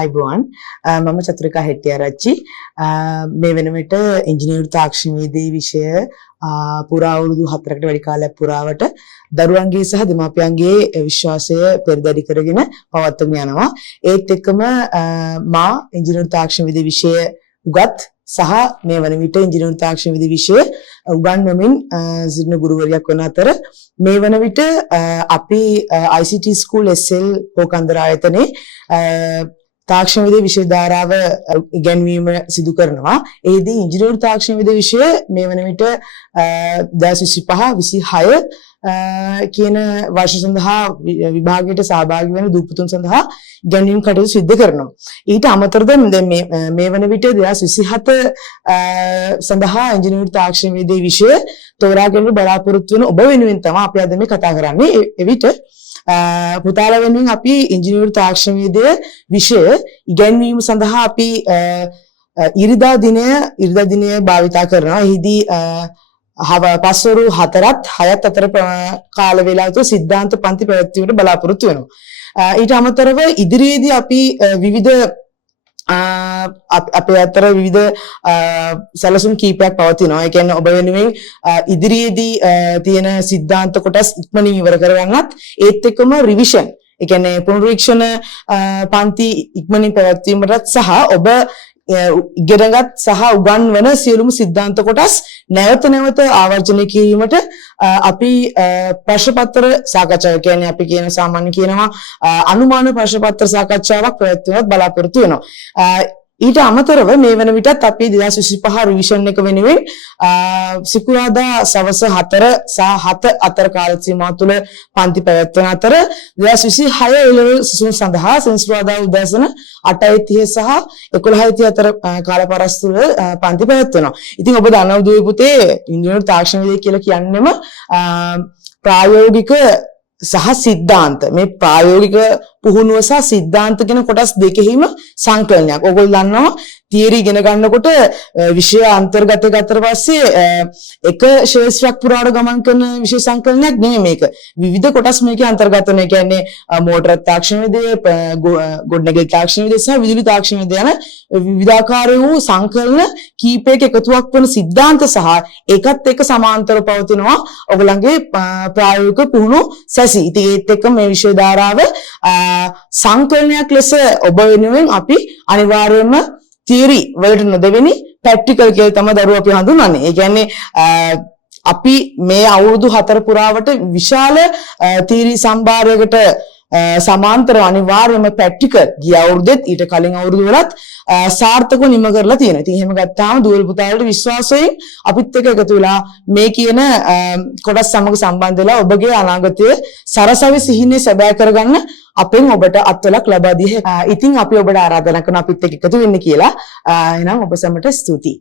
අයිබෝන් මම චතුරිකා හෙට්ටිආරච්චි මේ වෙන විට ඉංජිනේරු තාක්ෂණවේදී විෂය පුරා අවුරුදු 4කට වැඩි කාලයක් පුරාවට දරුවන්ගේ සහ දෙමාපියන්ගේ විශ්වාසය පෙරදැඩි කරගෙන පවත්වගෙන යනවා. ඒත් එක්කම මා ඉංජිනේරු තාක්ෂණවේදී විෂය උගත් සහ මේ වන විට ඉංජිනේරු තාක්ෂණවේදී විෂය උගන්වමින් සිටින ගුරුවරියක් වන අතර මේ වන විට අපි ICT ස්කූල් SL පොකන්දර ආයතනයේ තාක්ෂණවේදී විෂය ධාරාව ඉගෙනීම සිදු කරනවා. එෙහිදී ඉංජිනේරු තාක්ෂණවේදී විෂය මේ වන විට 2025-26 කියන වර්ෂ සඳහා විභාගයට සහභාගී වෙන දූපතුන් සඳහා ඉගෙනීම් කටයුතු සිදු කරනවා. ඊට අමතරව දැන් මේ වන විට 2027 සඳහා ඉංජිනේරු තාක්ෂණවේදී විෂය තෝරාගෙන බලාපොරොත්තු වෙන ඔබ වෙනුවෙන් තමයි අපි අද මේ කතා කරන්නේ. එවිට පුතාලා වෙනුවෙන් අපි ඉංජිනේරු තාක්ෂණවේදී විෂය ඉගෙනීම සඳහා අපි ඉරිදා දිනය භාවිතා කරනවා. එහිදී පස්වරු 4ත් 6ත් අතර කාල වේලාව තුළ සිද්ධාන්ත පන්ති පැවැත්වීමට බලාපොරොත්තු වෙනවා. ඊට අමතරව ඉදිරියේදී අපි විවිධ අපේ අතර විවිධ සැලසුම් කීපයක් පවතිනවා. ඒ කියන්නේ ඔබ වෙනුවෙන් ඉදිරියේදී තියෙන සිද්ධාන්ත කොටස් ඉක්මනින් ඉවර කරගන්නත් ඒත් එක්කම රිවිෂන් ඒ කියන්නේ පුනරීක්ෂණ පන්ති ඉක්මනින් පැවැත්වීමටත් සහ ඔබ ඉගෙනගත් සහ උගන්වන සියලුම සිද්ධාන්ත කොටස් නැවත ආවර්ජනය කිරීමට අපි ප්‍රශ්න පත්‍ර සාකච්ඡාව කියන්නේ අපි කියන සාමාන්‍ය කියනවා අනුමාන ප්‍රශ්න පත්‍ර සාකච්ඡාවක් පැවැත්වීමත් බලාපොරොත්තු වෙනවා. ඊට අමතරව මේ වන විටත් අපි 2025 රිවිෂන් එක වෙනුවෙන් සිකුරාදා සවස් 4 සහ 7 අතර කාල සීමාව තුළ පන්ති පැවැත්වන අතර 2026 එළවලු සිසුන් සඳහා සෙන්සුරාදා උදෑසන 8:30 සහ 11:30 අතර කාල පරස් තුළ පන්ති පැවැත්වෙනවා. ඉතින් ඔබ දන්නව දුවේ පුතේ ඉංජිනේරු තාක්ෂණවේදී කියලා කියන්නේම ප්‍රායෝගික සහ සිද්ධාන්ත මේ ප්‍රායෝගික පුහුණුව සහ සිද්ධාන්ත කියන කොටස් දෙකෙහිම සංකලනයක්. ඔයගොල්ලෝ දන්නවා තියරි ඉගෙන ගන්නකොට විෂය අන්තර්ගත ගතට පස්සේ එක ශේෂ්ත්‍රයක් පුරාවට ගමන් කරන විෂය සංකලනයක් නෙමෙයි මේක. විවිධ කොටස් මේකේ අන්තර්ගත වෙන. ඒ කියන්නේ මෝටර තාක්ෂණවේදී, ගොඩනැගිලි තාක්ෂණවේදී සහ විදුලි තාක්ෂණවේදී යන විවිධාකාර වූ සංකලන කීපයක එකතුවක් වන සිද්ධාන්ත සහ ඒකත් එක්ක සමාන්තරව පවතිනවා ඔයගොල්ලන්ගේ ප්‍රායෝගික පුහුණුව සැසී. ඉතින් ඒත් එක්ක මේ විෂය ධාරාව සංකලනයක් ලෙස ඔබ වෙනුවෙන් අපි අනිවාර්යයෙන්ම තියරි වලට නොදෙවෙනි ප්‍රැක්ටිකල් කියලා තමයි දරුවෝ අපි හඳුන්වන්නේ. ඒ කියන්නේ අපි මේ අවුරුදු 4 පුරාවට විශාල තියරි සම්භාරයකට සමාන්තරව අනිවාර්යයෙන්ම ප්‍රැක්ටිකල් ගිය අවුරුද්දෙත් ඊට කලින් අවුරුදු වලත් සාර්ථකව නිම කරලා තියෙනවා. ඉතින් එහෙම ගත්තාම දුවල් පුතාලට විශ්වාසයෙන් අපිත් එක්ක එකතු වෙලා මේ කියන කොටස් සමග සම්බන්ධ වෙලා ඔබගේ අනාගතය සරසවි සිහිනේ සැබෑ කරගන්න අපෙන් ඔබට අත්වලක් ලබා දී. ඉතින් අපි ඔබට ආරාධනා කරන අපිත් එක්ක එකතු වෙන්න කියලා. එහෙනම් ඔබ සැමට ස්තුතියි.